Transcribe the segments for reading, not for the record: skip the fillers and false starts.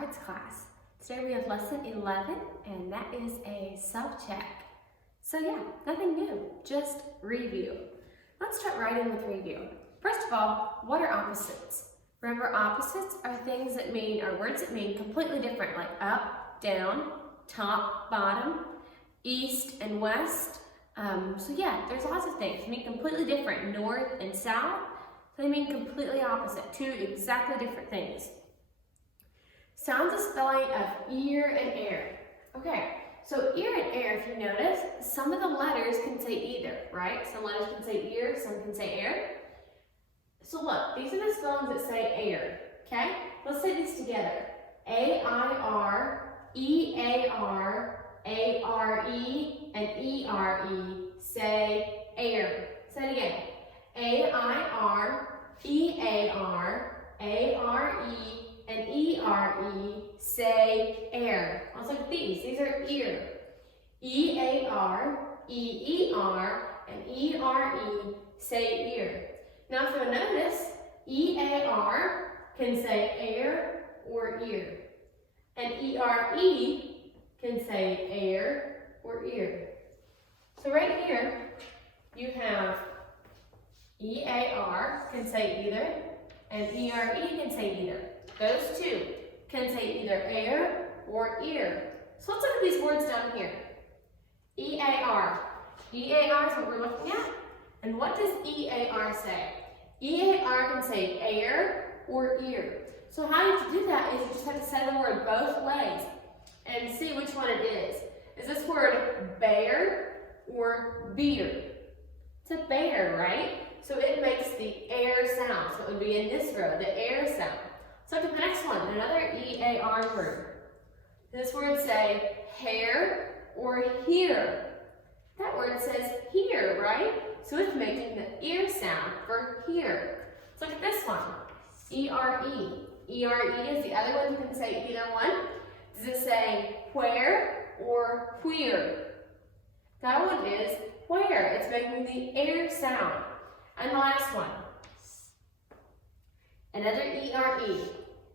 Habits class. Today we have lesson 11, and that is a self-check. So yeah, nothing new, just review. Let's start right in with review. First of all, what are opposites? Remember, opposites are things that mean, or words that mean completely different, like up, down, top, bottom, east and west. So yeah, there's lots of things. They mean completely different, north and south. So they mean completely opposite, two exactly different things. Sounds a spelling of ear and air. Okay, so ear and air, if you notice, some of the letters can say either, right? Some letters can say ear, some can say air. So look, these are the spellings that say air, okay? Let's say these together. A-I-R, E-A-R, A-R-E, and E-R-E, say air. Say it again. A-I-R, E-A-R, A-R-E, and E-R-E, say air. Let's look at these. These are ear. E-A-R, E-E-R, and E-R-E, say ear. Now if you'll notice, E-A-R can say air or ear. And E-R-E can say air or ear. So right here, you have E-A-R can say either, and E-R-E can say either. Those two can say either air or ear. So let's look at these words down here. E-A-R. E-A-R is what we're looking at. And what does E-A-R say? E-A-R can say air or ear. So how you do that is you just have to say the word both ways and see which one it is. Is this word bear or beer? It's a bear, right? So it makes the air sound. So it would be in this row, the air sound. Let's look at the next one, another E-A-R word. This word say hair or hear. That word says hear, right? So it's making the ear sound for hear. Let's look at this one, E-R-E. E-R-E is the other one, you can say either one. Does it say where or queer? That one is where. It's making the air sound. And the last one, another E-R-E.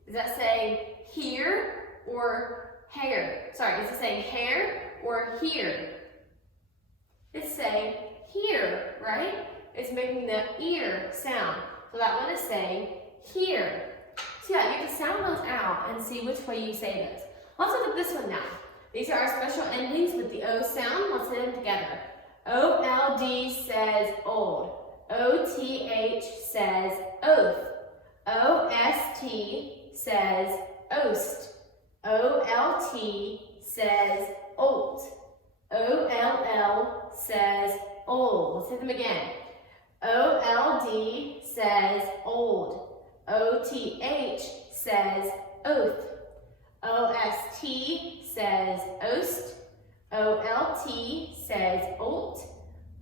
Does that say here or hair? Sorry, is it saying hair or here? It's saying here, right? It's making the ear sound. So that one is saying here. So yeah, you have to sound those out and see which way you say those. Let's look at this one now. These are our special endings with the O sound. Let's say them together. O-L-D says old. O-T-H says oath. O-S-T says oast. O-L-T says olt. O-L-L says old. Let's hit them again. O-L-D says old. O-T-H says oath. O-S-T says oast. O-L-T says olt.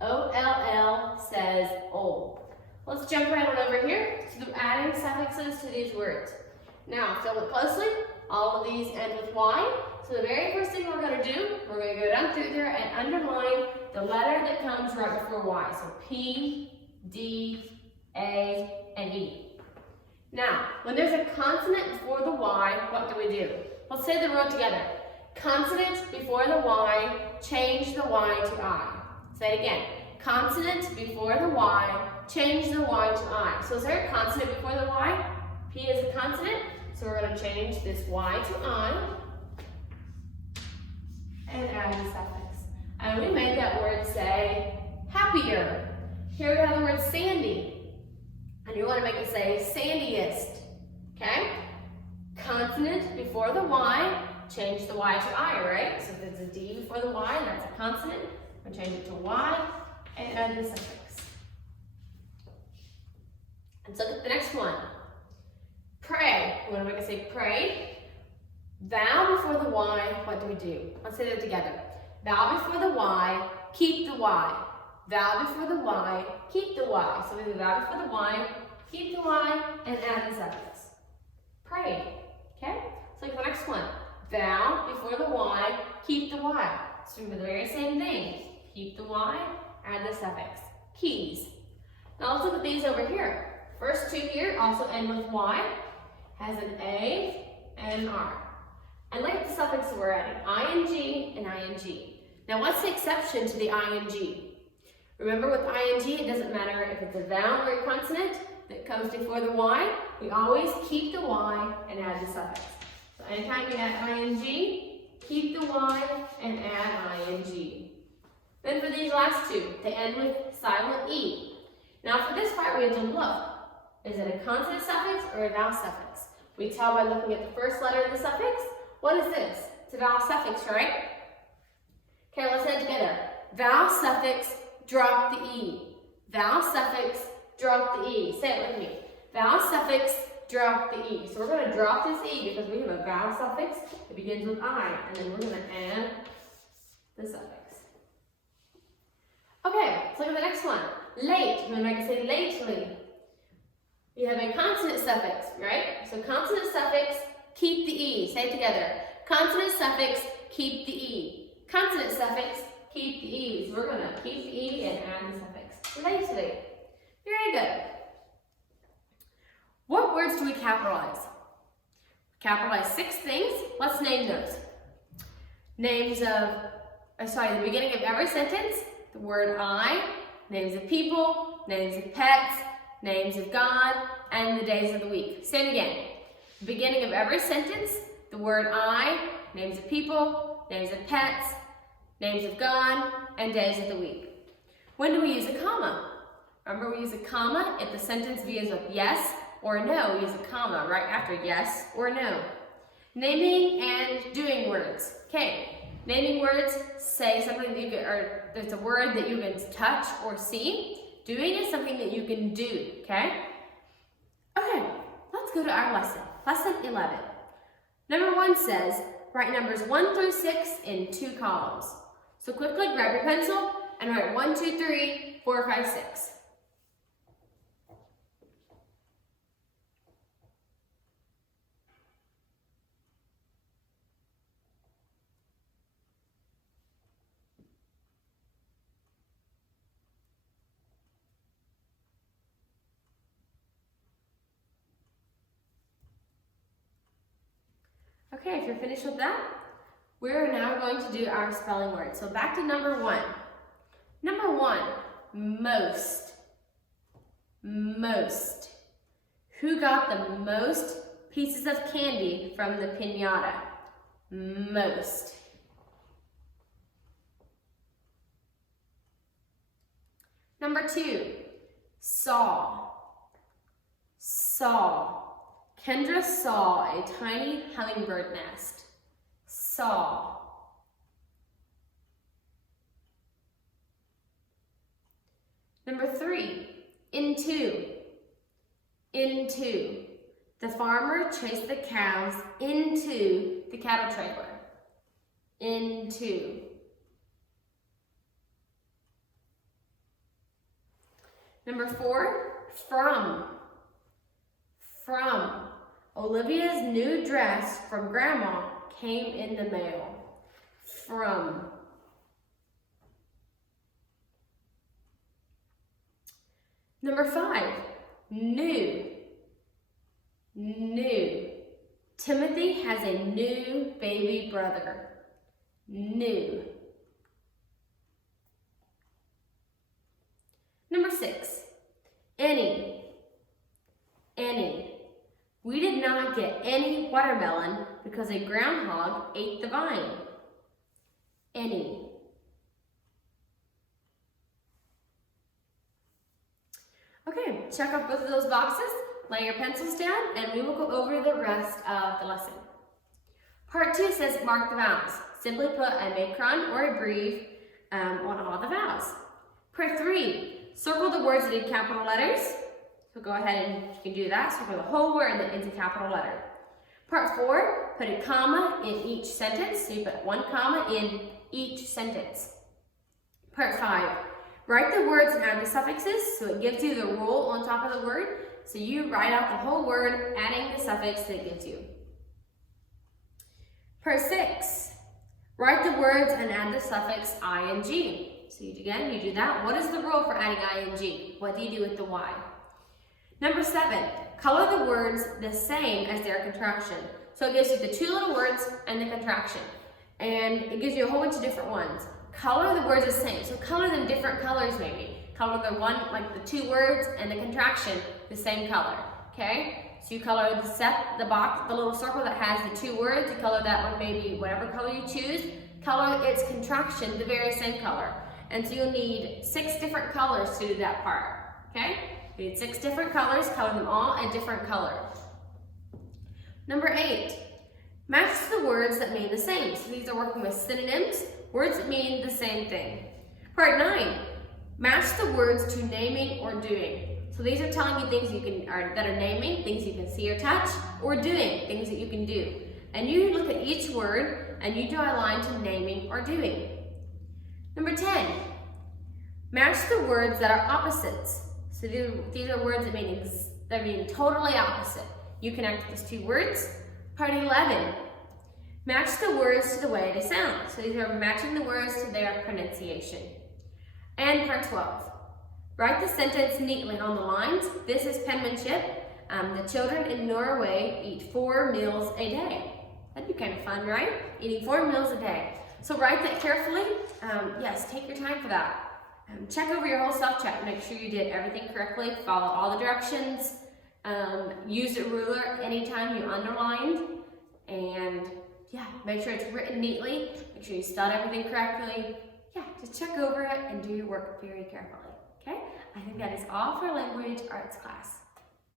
O-L-L says old. Let's jump right on over here to adding suffixes to these words. Now, if you look closely, all of these end with Y. So the very first thing we're going to do, we're going to go down through there and underline the letter that comes right before Y. So P, D, A, and E. Now, when there's a consonant before the Y, what do we do? Let's say the rule together. Consonant before the Y, change the Y to I. Say it again. Consonant before the Y, change the Y to I. So is there a consonant before the Y? P is a consonant, so we're going to change this Y to I and add the suffix. And we made that word say happier. Here we have the word sandy. And you want to make it say sandiest. Okay? Consonant before the Y, change the Y to I, right? So if there's a D before the Y, and that's a consonant, we'll change it to Y and add the suffix. Let's look at the next one. Pray. We want to make it say pray. Vowel before the Y, what do we do? Let's say that together. Vowel before the Y, keep the Y. Vowel before the Y, keep the Y. So we do vowel before the Y, keep the Y, and add the suffix. Pray. Okay? Let's look at the next one. Vowel before the Y, keep the Y. So remember the very same thing. Keep the Y, add the suffix. Keys. Now let's look at these over here. First two here also end with Y. Has an A and an R. And look at the suffixes we're adding, ing and ing. Now what's the exception to the ing? Remember with ing, it doesn't matter if it's a vowel or a consonant that comes before the y, we always keep the y and add the suffix. So anytime we add ing, keep the y and add ing. Then for these last two, they end with silent e. Now for this part, we have to look. Is it a consonant suffix or a vowel suffix? We tell by looking at the first letter of the suffix. What is this? It's a vowel suffix, right? Okay, let's say it together. Vowel suffix, drop the e. Vowel suffix, drop the e. Say it with me. Vowel suffix, drop the e. So we're going to drop this e because we have a vowel suffix. It begins with I, and then we're going to add the suffix. Okay, let's look at the next one. Late. Remember, I can say lately. You have a consonant suffix, right? So consonant suffix, keep the e. Say it together. Consonant suffix, keep the e. Consonant suffix, keep the e. So we're going to keep the e and add the suffix. Lately. Very good. What words do we capitalize? Capitalize 6 things. Let's name those. Names of, the beginning of every sentence, the word I, names of people, names of pets, names of God, and the days of the week. Say it again. Beginning of every sentence, the word I, names of people, names of pets, names of God, and days of the week. When do we use a comma? Remember, we use a comma if the sentence begins with yes or no. We use a comma right after yes or no. Naming and doing words. Okay, naming words say something that you can, or there's a word that you can touch or see. Doing is something that you can do, okay? Okay, let's go to our lesson. Lesson 11. Number 1 says, write numbers 1 through 6 in 2 columns. So quickly grab your pencil and write 1, 2, 3, 4, 5, 6. Okay, if you're finished with that, we're now going to do our spelling word. So back to number 1. Number 1, most. Most. Who got the most pieces of candy from the piñata? Most. Number 2, saw. Saw. Kendra saw a tiny hummingbird nest. Saw. Number 3, into. Into. The farmer chased the cows into the cattle trailer. Into. Number 4, from. From. Olivia's new dress from Grandma came in the mail. From. Number 5, new. New. Timothy has a new baby brother. New. Number 6, any. Any. We did not get any watermelon because a groundhog ate the vine. Any. Okay, check off both of those boxes, lay your pencils down, and we will go over the rest of the lesson. Part 2 says mark the vowels. Simply put a macron or a breve on all the vowels. Part 3, circle the words that in capital letters. So go ahead and you can do that. Circle the whole word that ends in capital letter. Part 4, put a comma in each sentence. So you put 1 comma in each sentence. Part 5, write the words and add the suffixes. So it gives you the rule on top of the word. So you write out the whole word, adding the suffix that it gives you. Part 6, write the words and add the suffix ing. So you do that. What is the rule for adding ing? What do you do with the y? Number 7, color the words the same as their contraction. So it gives you the two little words and the contraction. And it gives you a whole bunch of different ones. Color the words the same. So color them different colors maybe. Color the one, like the two words and the contraction, the same color, okay? So you color the box, the little circle that has the two words, you color that one maybe whatever color you choose. Color its contraction the very same color. And so you'll need 6 different colors to do that part, okay? You need 6 different colors, color them all a different color. Number 8, match the words that mean the same. So these are working with synonyms, words that mean the same thing. Part 9, match the words to naming or doing. So these are telling you things that are naming, things you can see or touch, or doing, things that you can do. And you look at each word and you draw a line to naming or doing. Number 10, match the words that are opposites. So these are words that mean totally opposite. You connect those two words. Part 11, match the words to the way they sound. So these are matching the words to their pronunciation. And part 12, write the sentence neatly on the lines. This is penmanship. The children in Norway eat 4 meals a day. That'd be kind of fun, right? Eating 4 meals a day. So write that carefully. Yes, take your time for that. Check over your whole self-check. Make sure you did everything correctly. Follow all the directions. Use a ruler anytime you underlined. And yeah, make sure it's written neatly. Make sure you spelled everything correctly. Yeah, just check over it and do your work very carefully. Okay? I think that is all for language arts class.